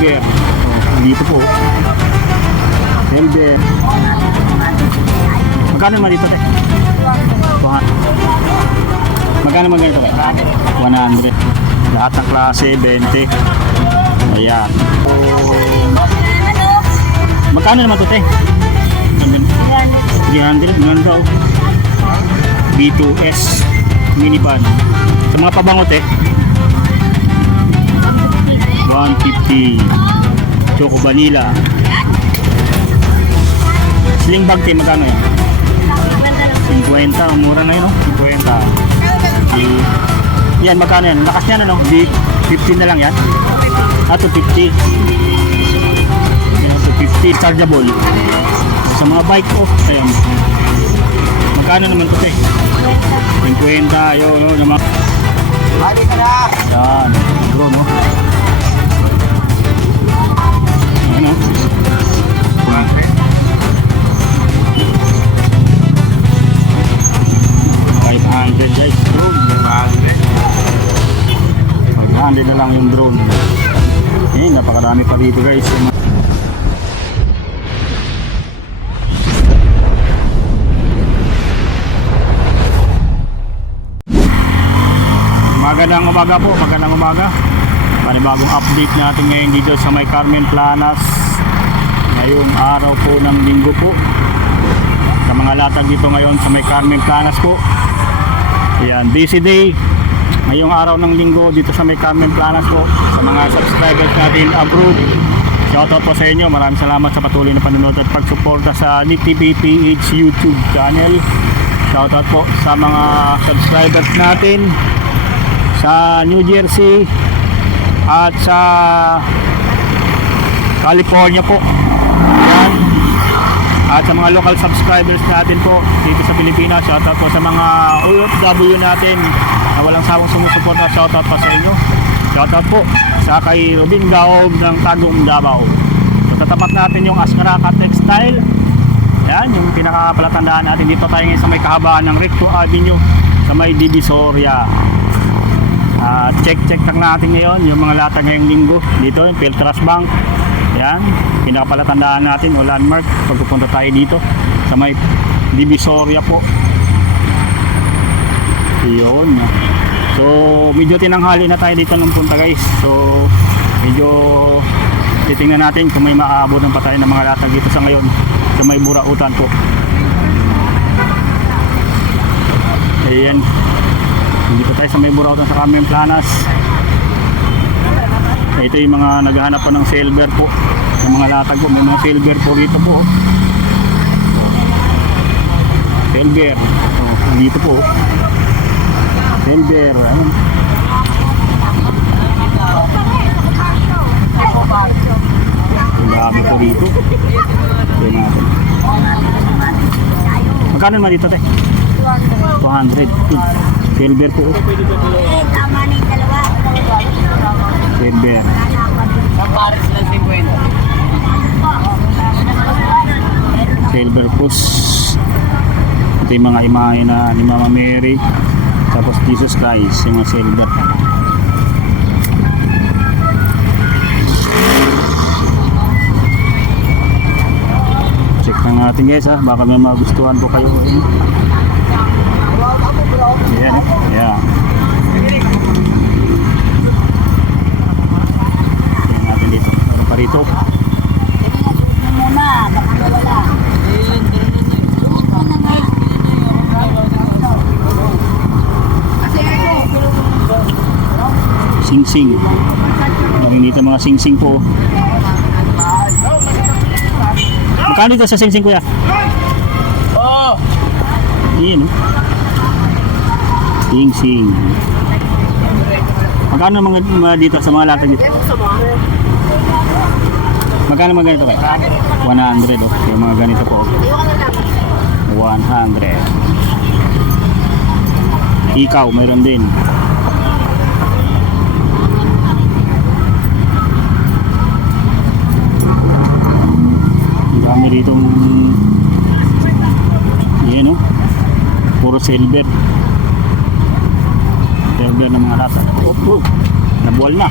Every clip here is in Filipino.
silver. Dito po. Silver. Magkano naman dito, te? Magkano naman ganito, te? 100. Lahat ng klase, 20. Ayan. Magkano naman ito, te? 300. Ganda, oh. B2S minivan. Sa mga pabango, te, 150. Choco Vanilla. Sling bag, te, magkano yan? 50. Mura na yun, no? 50. Yan, magkano yan? Lakas niya na, no? 15 na lang yan. 250. Yan, 250. Chargeable. Sa mga bike, oh. Ayan. Magkano naman ito, te? 50. Ayun, no? Naman. Yan. Drone, no? Ano? 500 guys, drone. 500 na lang yung drone. Eh, napakarami pa dito guys. Magandang umaga po, magandang umaga. Panibagong update natin ngayon dito sa may Carmen Planas. Ngayong araw po ng linggo po. Sa mga latag dito ngayon sa may Carmen Planas po. Ayan, busy day. Ngayong araw ng linggo dito sa may Carmen Planas po. Sa mga subscribers natin abroad, shoutout po sa inyo. Maraming salamat sa patuloy na panonood at pagsuporta sa Nick TV PH YouTube channel. Shoutout po sa mga subscribers natin sa New Jersey at sa California po. Ayan. At sa mga local subscribers natin po dito sa Pilipinas, shoutout po sa mga OFW natin na walang sawang sumusuporta. Shoutout po sa inyo. Shoutout po sa kay Robin Gaob ng Tagum, Davao. So, tatapat natin yung Ascaraka Textile. Yan, yung pinakapalatandaan natin. Dito tayo ngayon sa may kahabaan ng Recto Avenue sa may Divisoria. Check lang natin ngayon yung mga lata ngayong linggo dito, yung Peltras Bank. Yan, pinakapalatandaan natin o landmark pagpupunta tayo dito sa may Divisoria po. Yun. So medyo tinanghali na tayo dito nung punta guys. So medyo titingnan natin kung may maaabutan pa tayo ng mga latag dito sa ngayon sa may Burautan po. Ayan, dito tayo sa may Burautan sa Carmen Planas. Ito yung mga naghahanap pa ng silver po, ng mga latag po. May mga silver po dito po. Silver. Dito po. Silver. Ano? Ang dami po dito. Ito natin. Magkano naman dito, te? 200. Silver po. Tama na yung dalawa. Silver. Ang pares lang 50. Silver pus. Ito yung mga imahe na ni Mama Mary. Tapos Jesus Christ, yung mga silver. Check lang natin guys ha, baka may magustuhan po kayo. Ayan, ayan. Tingnan natin dito. Meron pa rito. Muna, baka nawala. Sing-sing. Nakikita mga sing-sing po. Magkano dito sa sing-sing kuya? Oh! Iyan, sing-sing. Magkano mga dito sa mga latag dito? Magkano mga ganito kayo? 100 oh. Yung mga ganito po. 100. Ikaw, mayroon din. Ang dami dito. Yan oh. Puro silver. Silver ng mga lata. Oh, oh. Nabuwal na.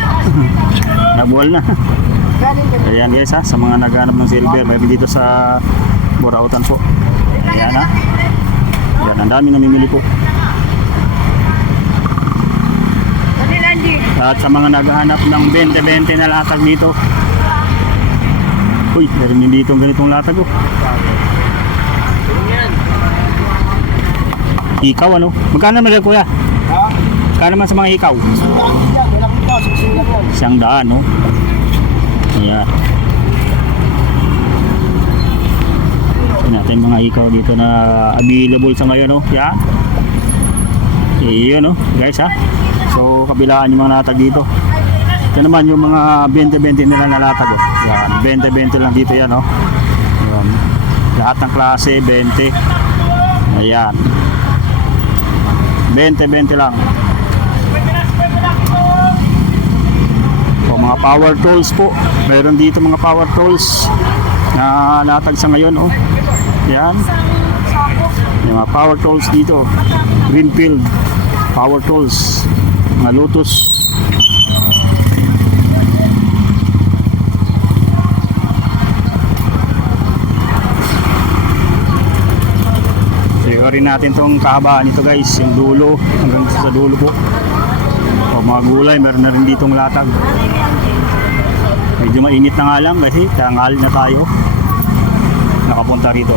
Nabuwal na. Ayan guys ha, sa mga naghanap ng silver, mayroon dito sa Burautan po. Ayan ha. Ayan, ang dami namimili po. At sa mga naghahanap ng 20-20 na latag dito. Uy, meron din dito ganitong latag oh. Ikaw ano? Magkano naman kuya? Magkano naman sa mga ikaw? $100, no? Ayan. Ito natin mga ikaw dito na available sa ngayon, no? Yeah. Iyon, no? Guys, ha? So, kabilaan yung mga latag dito. Ito naman yung mga 20-20 nila na latag, oh. Yan, 20-20 lang dito yan, no? Yan. Lahat ng klase, 20. Ayan. 20-20 lang. O, mga power tools po. Meron dito mga power tools na latag sa ngayon, oh. Yan. Yung mga power tools dito. Greenfield power tools. Mga Lotus. Rin natin tong kahabaan nito guys, yung dulo hanggang sa dulo po. O mga gulay, meron na rin ditong latag. Medyo mainit na nga lang kasi tanghali na tayo nakapunta rito.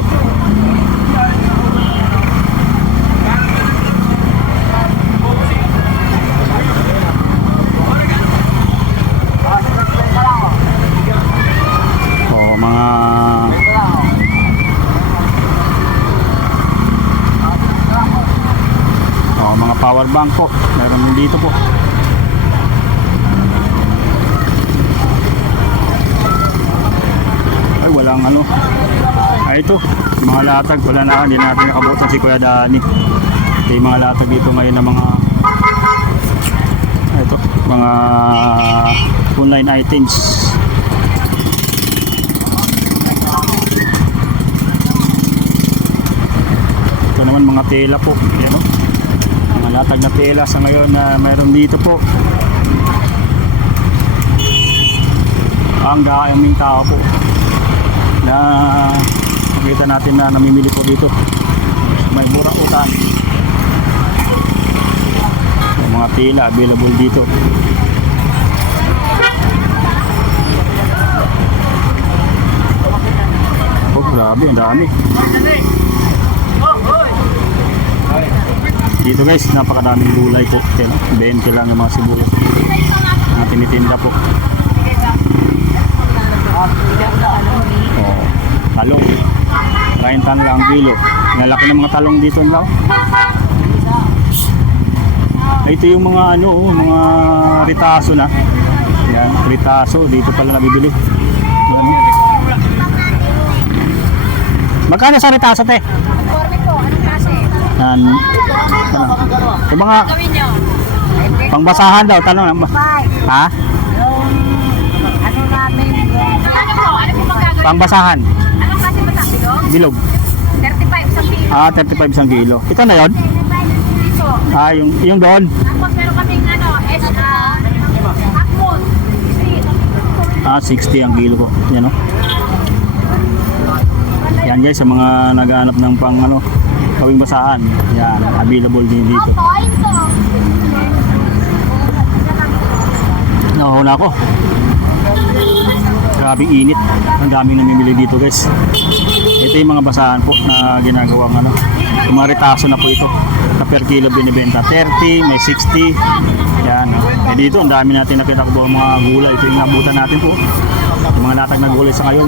O mga mga power bank po, meron din dito po. Ay walang ano, ay ito yung mga latag, wala na, hindi natin nakabutan si Kuya Dani. Ito yung mga latag dito ngayon na mga ito, mga online items. Ito naman mga tela po, yan o, latag na tela sa ngayon na mayroon dito po. Ang daming tao po na makita natin na namimili po dito. May Burautan. Mga tela available dito. Oh grabe, ang dami. Dito guys, napakadaming gulay po. 20 lang yung mga sibuyas na tinitinda po. Oh, talong 30 lang kilo. Nalaki ng mga talong dito lang. Ito yung mga ano, mga ritaso na. Yan, ritaso dito pala nabibili. Yan. Magkano sa ritaso te? Yan. Yung mga pangbasahan daw, tanong lang. Ha? Ano namin? Pangbasahan. Anong klase ba sa bilog? Bilog. 35 isang kilo. Ah, 35 isang kilo. Ito na yon? Dito. Ah, yung doon. Tapos meron kaming hakmon. Ah, 60 ang kilo ko. Yan o. Yan guys, sa mga naghahanap ng pang ano, kawing basahan. Yan, available din dito. Nakahula ako. Grabing init. Ang daming namimili dito guys. Ito yung mga basahan po na ginagawang ano. Yung mga retaso na po ito. Na per kilo binibenta. 30, may 60. Yan. Eh dito, ang dami natin nakita ko mga gulay. Ito yung nabutan natin po. Yung mga latag na gulay sa ngayon.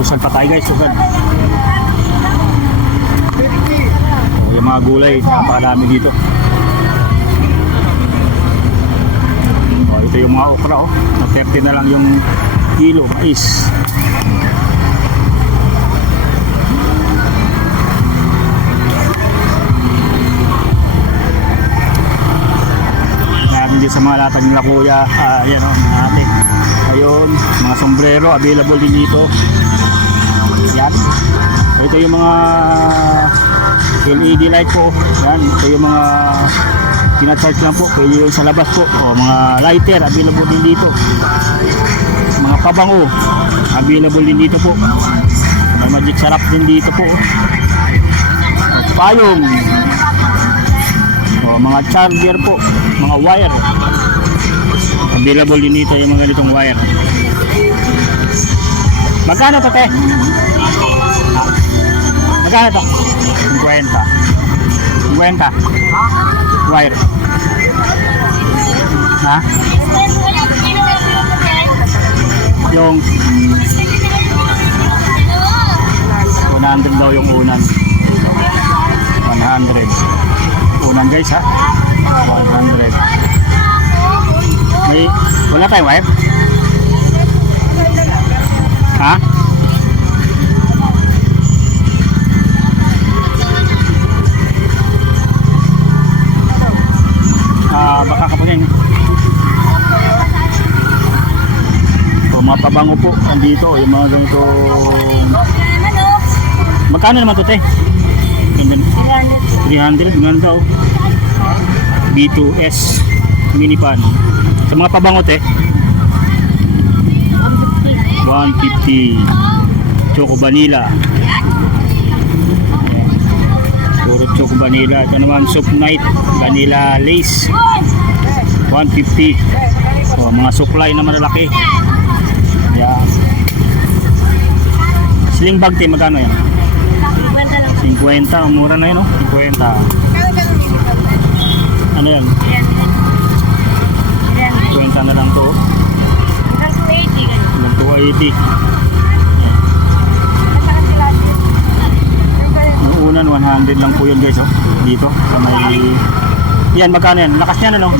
Pusal pa tayo guys, pusal. Yung mga gulay, napakadami dito. Ito yung mga okra, oh. 30 na lang yung kilo, mais. Meron din sa mga latag nila kuya. Yan o, mga ate. Ayun, mga sombrero, available din dito. Yan. Ito yung mga LED light po. Yan, ito yung mga tina-charge lang po. Pwede yung sa labas po. O, mga lighter, available din dito. Mga pabango, available din dito po. May magic sarap din dito po. Payong. O, mga charger po. Mga wire. Available din dito yung mga ganitong wire. Magkano to, te? Magkano to? 50. 50. Wire. Ha? Yung 100 daw yung unan. 100. Unan guys ha? 100. May, wala tayong wire? Ha? Baka kapunin. So, mga pabango po andito, yung mga ganito. Magkano naman to, te? 300, ganda oh. B2S mini pan. Sa mga pabango, te? 150. Choco vanilla. Puro choco vanilla. Ito naman soup night vanilla lace. 150. So, mga supply na malalaki. Yan. Sling bag, te, magkano yan? 50. Mura na yun, no? 50. Ano yan? 50 na lang to. Hanggang 280. Yung unan, 100 lang po yun guys, oh. Dito. Sa may... Yan, magkano yan? Lakas niya na, no?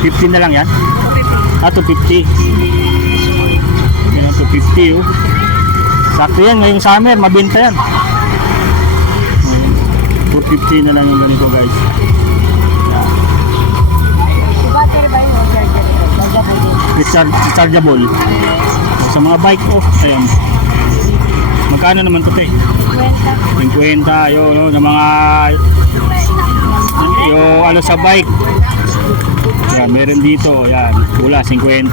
15 na lang yan? 250. Yan, 250, oh. Sakto yan, ngayong summer, mabenta yan. 450 na lang yung ganito guys. Rechargeable. Sa mga bike off, ayan. Magkano naman to, te? 50. Yun, no, ng mga yung ano sa bike. Yan, meron dito, yan. Pula, 50.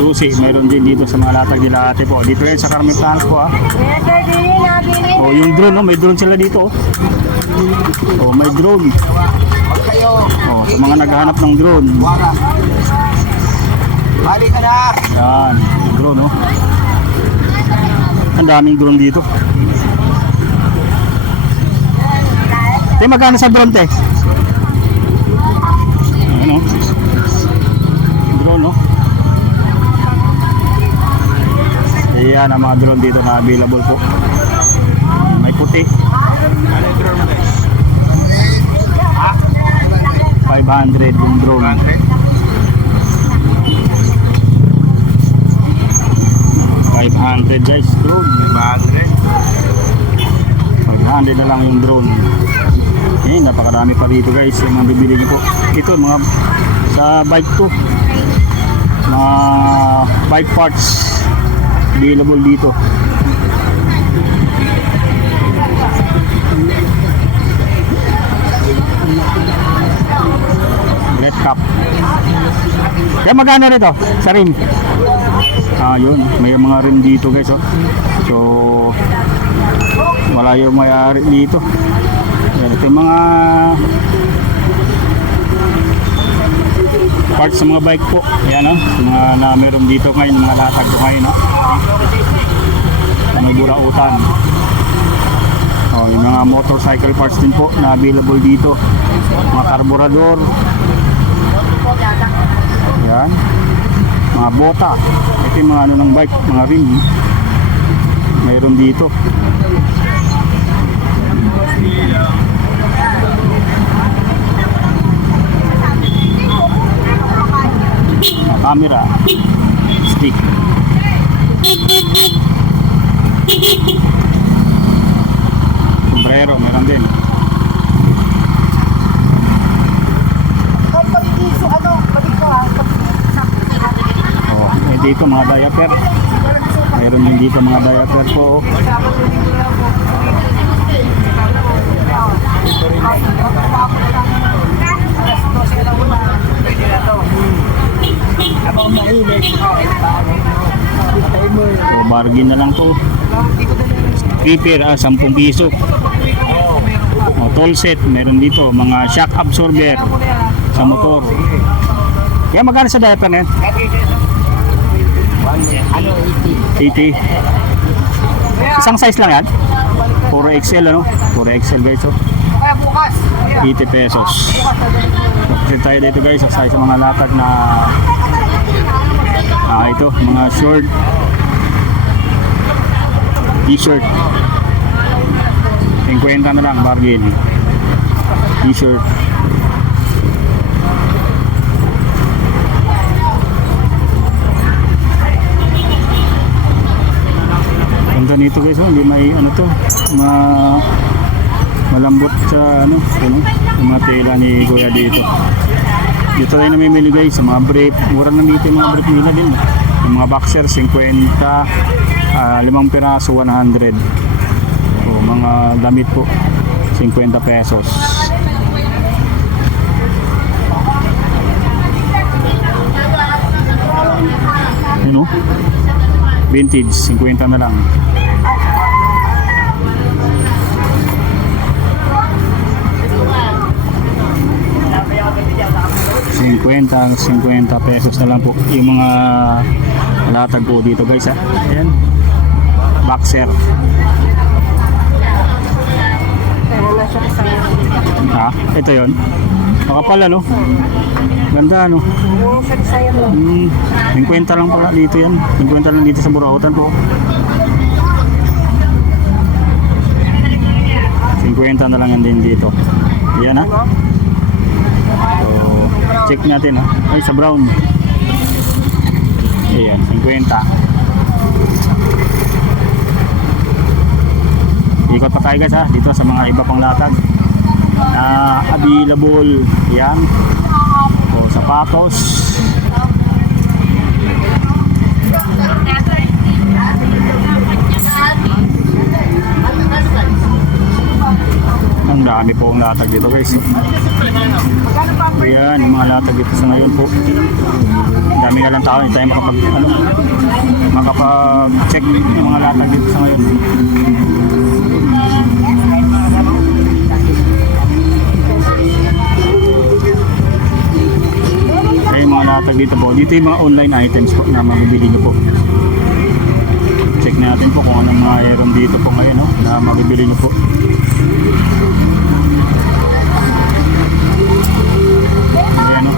Susi, meron din dito sa mga latag nila ate po. Dito yan sa Carmen po, ah. Oh, yung drone, no, may drone sila dito, oh. Oh, may drone. Oh, sa mga naghahanap ng drone. Balik ka na! Yan, yung drone, no. Ang daming drone dito. Te, magkano sa drone, te? Ano? Drone, no? Ayan ang mga drone dito na available po. May puti. 500 yung drone. 500 guys, drone. 500 na lang yung drone. Eh, napakarami pa dito guys yung mga bibili nyo po. Ito mga sa bike to, mga bike parts available dito. Red cap. Kaya magkano rito sa rim? Yun, may mga rim dito guys, oh. So wala yung may-ari dito. Yan, ito yung mga parts sa mga bike po. Ayan, oh, mga na meron dito ngayon, mga latag ko ngayon, oh. May burautan. Oh, yung mga motorcycle parts din po na available dito. Mga karburador. Ayan. Mga bota. Ito yung mga ano ng bike, mga rim. Mayroon dito. Camera. Stick. Sombrero, meron din. Oh, dito mga diaper. Mayroon din dito mga diaper po. Gripper, 10 piso. Tool set, meron dito. Mga shock absorber sa motor. Kaya magkano sa diaper na yan? Ano, 80. 80. Isang size lang yan? Puro XL ano? Puro XL guys. Oh. 80 pesos. Trip tayo dito guys sa size mga latag na ito, mga short t-shirt. 50 na lang bargain. T-shirt. Ganda nito guys, oh. Hindi may ano to, malambot sa ano, yung mga tela ni Kuya dito. Dito tayo namimili guys sa mga brief. Mura na dito yung mga brief nila din. Yung mga boxer 50, 5 piraso 100. So, mga damit po 50 pesos. Ano? Vintage 50 na lang. $50 pesos na lang po yung mga latag po dito guys ha. Ayan. Boxer. Ito yon. Makapal ano? Ganda ano? 50 lang pala dito yan. 50 lang dito sa Burautan po. 50 na lang yan din dito. Ayan ha. So, check natin ha. Ay, sa brown. Ayan, 50. Ikot pa tayo guys ha. Dito sa mga iba pang latag na available. Yan. O, sapatos. Ang dami po ang latag dito guys. Ayan, yung mga latag dito sa ngayon po. Dami nga lang tao, hindi tayo makapag-check yung mga latag dito sa ngayon. Ay, mga latag dito po. Dito yung mga online items po na mabibili nyo po. Check natin po kung anong mayroon dito po ngayon, no, na mabibili nyo po. Ayan, no.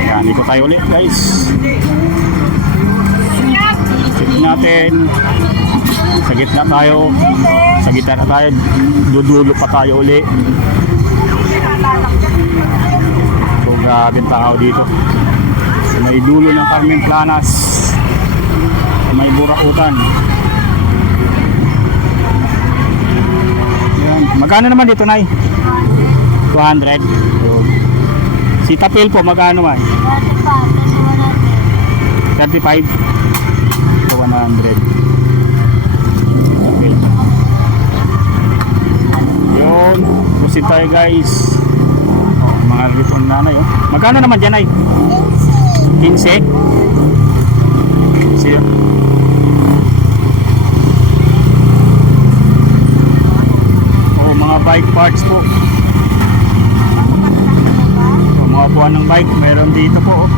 Ayan, dito tayo ulit guys. Check natin. Sa gitna tayo. Sa gitna na tayo. Dudulo pa tayo ulit. So grabe ang tao dito. Sa may dulo ng Carmen Planas. Sa may Burautan. Ayan. Magkano naman dito, Nay? 200. Si Tapil po, magkano man? 35. So 100. Okay. Yun. Pusin tayo guys. Oh, mga dito ang nanay. Oh. Magkano naman dyan ay? 15. 15 yun. Oh, mga bike parts po. Oh, mga buwan ng bike. Meron dito po. Oh.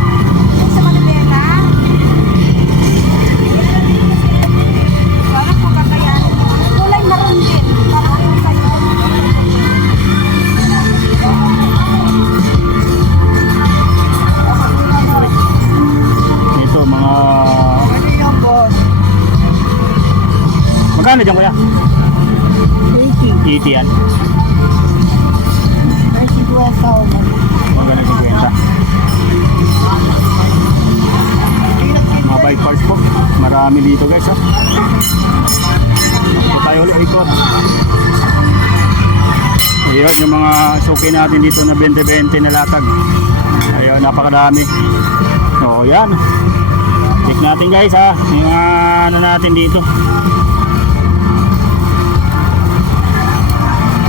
Magkano dyan kuya? 80 yan. Magkano 50. Mga bike parts po. Marami dito guys ha. Ito tayo ulit ikot. Ayun yung mga suki natin dito na 20-20 na latag. Ayun, napakadami. So yan. Check natin guys ha. Yung ano natin dito.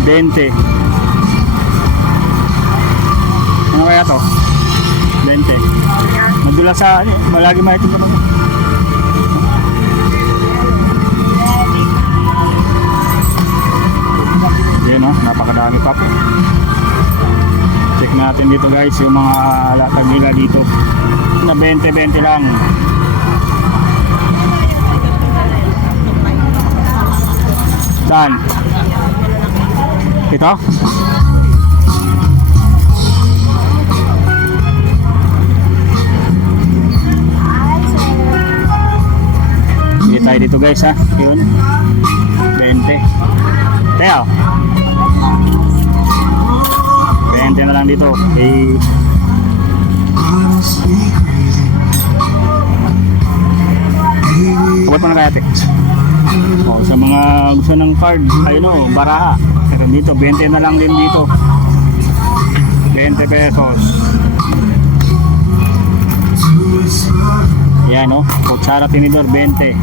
20. Ano kaya to? 20. dito lang sa, malagi maitim naman. Yan o, napakadami pa po. Check natin dito guys, yung mga latag nila dito. Na 20-20 lang. Saan? Ito? Hindi tayo dito guys ha. Yun. 20. Teo. 20 na lang dito. Eh. Abot mo na kaya ate. Oh, sa mga gusto ng card, ayun o, baraha. Pero dito, 20 na lang din dito. 20 pesos. Yan o, kutsara tinidor, 20.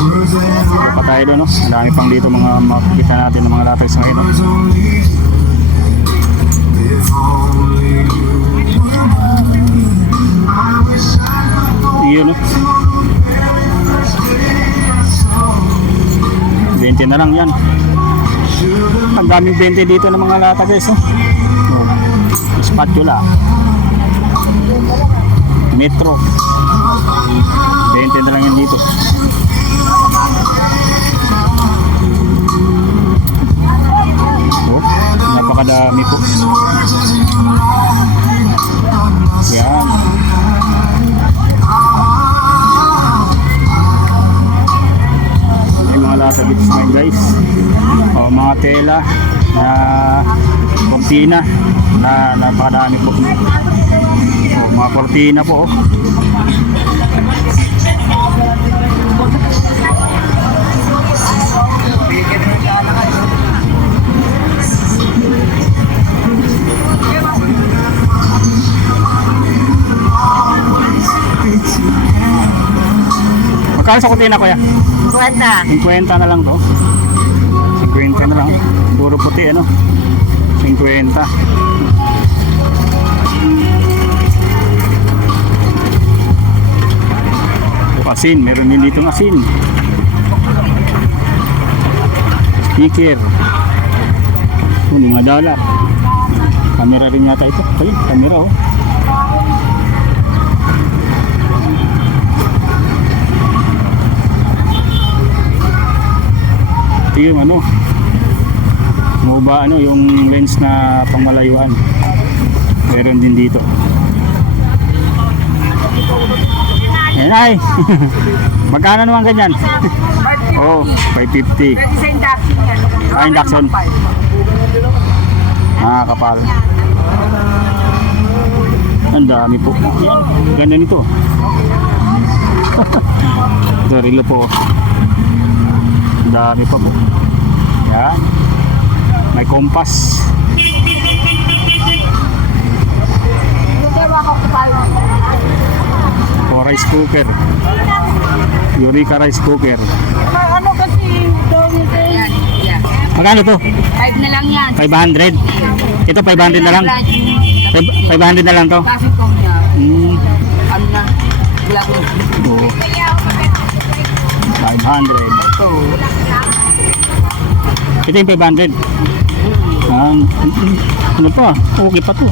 Dito pa tayo doon o. Ang dami pang dito mga makikita natin ng mga latex ngayon o. Yun o. 20 na lang yan. Ang daming 20 dito ng mga lata guys oh. Oh, spatula Metro 20 na lang yan dito. Oh, napakadami po yan. Lata dito sa guys. O mga tela na kortina na napakadami po. O mga kortina po. Magkano sa kortina kuya? 50. 50 na lang to. 50 na lang. Puro puti ano. 50. O asin, meron din dito ng asin. Speaker. Yung mga dollar. Camera rin yata ito. Ayun, camera oh. Yung ano yung lens na pangmalayuan meron din dito. Yan ay magkano naman ganyan? Oh, 550. Ah, induction. Ah, kapal. Ang dami po. Yan, ganda nito. Darilo po. Dami pa po. Yan. May kompas. O rice cooker. Eureka rice cooker. Ano kasi yan. Magkano to? 5 na lang yan. 500. Ito 500 na lang. 500 na lang to. Kaso kong niya. Ano na? Wala ko. Oo. 500. Ito yung 500. Ano pa? Okay pa to.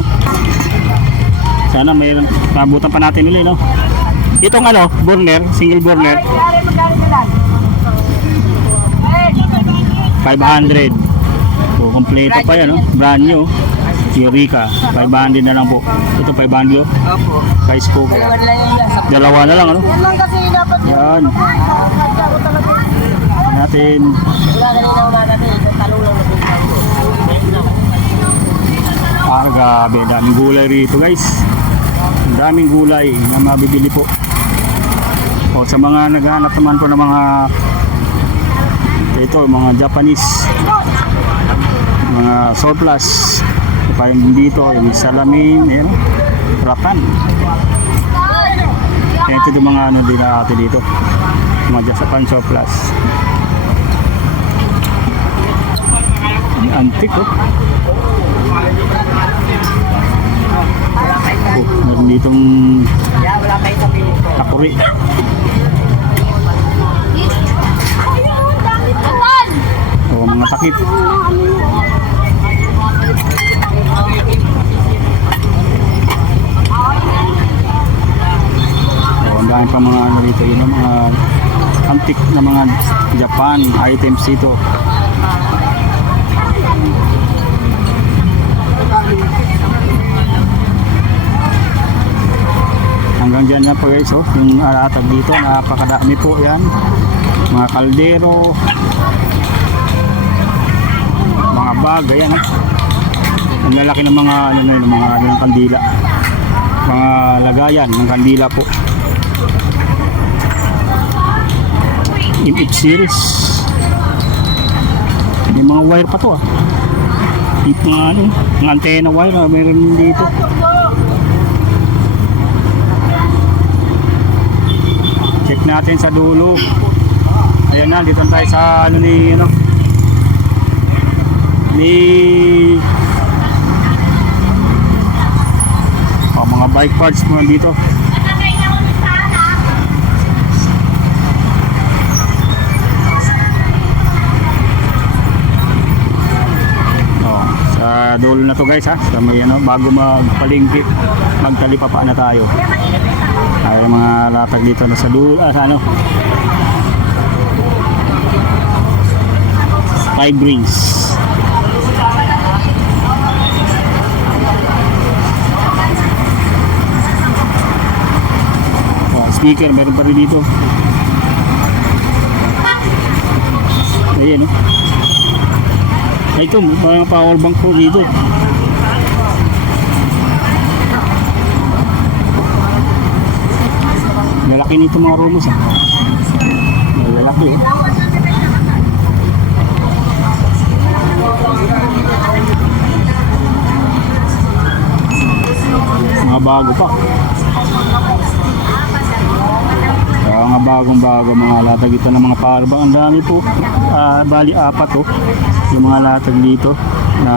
Sana mayroon. Pabutan pa natin nila, no? Itong ano, burner, single burner. 500. So, kompleto pa yan, no? Brand new. Eureka. 500 na lang po. Ito 500. Opo. Rice cooker. Dalawa na lang, ano? Yan lang kasi dapat Yan. Natin. wala kanina natin. Talong lang Ah, gabi. Daming gulay rito, guys. Ang daming gulay na mabibili po. O sa mga naghahanap naman po ng mga ito, mga Japanese mga surplus. Pa yung dito, yung salamin, ayan, rakan. Kaya ito yung mga ano din natin dito. Mga Japan surplus. Antique oh. Meron ditong Wala kayo sabihin ko. takuri. O, mga takip. O, ang dami pa mga ano dito, yun ang mga antique na mga Japan items dito. Hanggang dyan na po guys, oh, yung alatag dito, napakadami po yan. Mga kaldero, mga bag, ayan, oh. Ang lalaki ng mga ano na yun, mga ano ng kandila, mga lagayan ng kandila po. MH series, may mga wire pa to, ah. Yung mga ano, mga antena wire, ah, meron dito. Check natin sa dulo. Ayan na, dito tayo sa ano ni ano ni mga bike parts mo dito. Sa dulo na to guys, ha. Sa may ano, bago magpalingki, magtalipapa na tayo. Ay mga latag dito na sa dulo, sa ano, 5 rings. Speaker meron pa rin dito. Ayan, no? Ito, mga power bank po dito. Lalaki nito mga Romos, ah. Lalaki, eh. Mga bago pa. Kaya mga bagong-bago mga latag ito ng mga power bank. Ang dami po. Bali 4 to. Yung mga latag dito na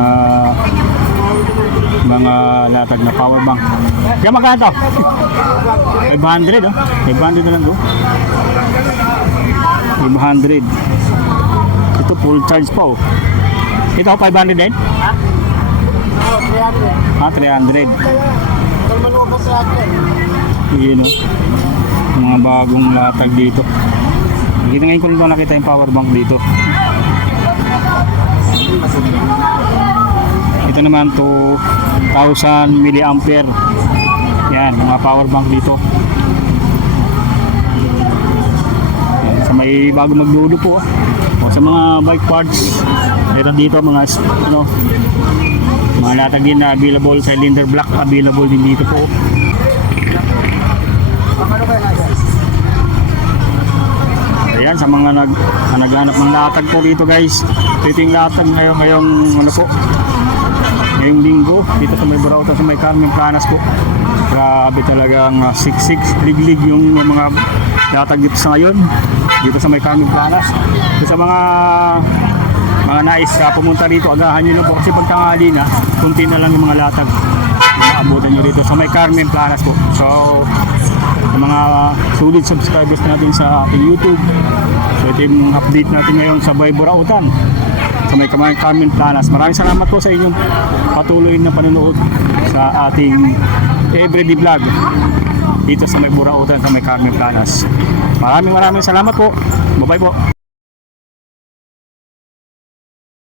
mga latag na power bank. Kaya magkano to? 500, oh. 500 na lang to. 500. Ito full charge pa, oh. Ito 500 din? Ah, 300. Yun, oh. Mga bagong latag dito. Nakita ngayon ko rin nakita yung power bank dito. Ito naman 2,000 milliampere. Yan, mga power bank dito. Yan, sa may bago magdulo po, ah. O sa mga bike parts, meron dito mga ano, mga latag din na available, cylinder block available din dito po. Ayan, sa mga naghanap ng latag po dito guys. Ito yung latag ngayong ano po, ngayong linggo dito sa may Burautan, sa may Carmen Planas po. Grabe talagang siksik, liglig yung mga latag dito sa ngayon, dito sa may Carmen Planas. So, sa mga nais pumunta dito, agahan nyo lang po kasi pagtanghali na, kunti na lang yung mga latag na abutan nyo dito sa may Carmen Planas po. So sa mga solid subscribers natin sa ating YouTube, so ito yung update natin ngayon sa Bay Burautan, sa may Carmen Planas. Maraming salamat po sa inyong patuloy na panonood sa ating everyday vlog dito sa may Burautan, sa may Carmen Planas. Maraming salamat po. Bye-bye po.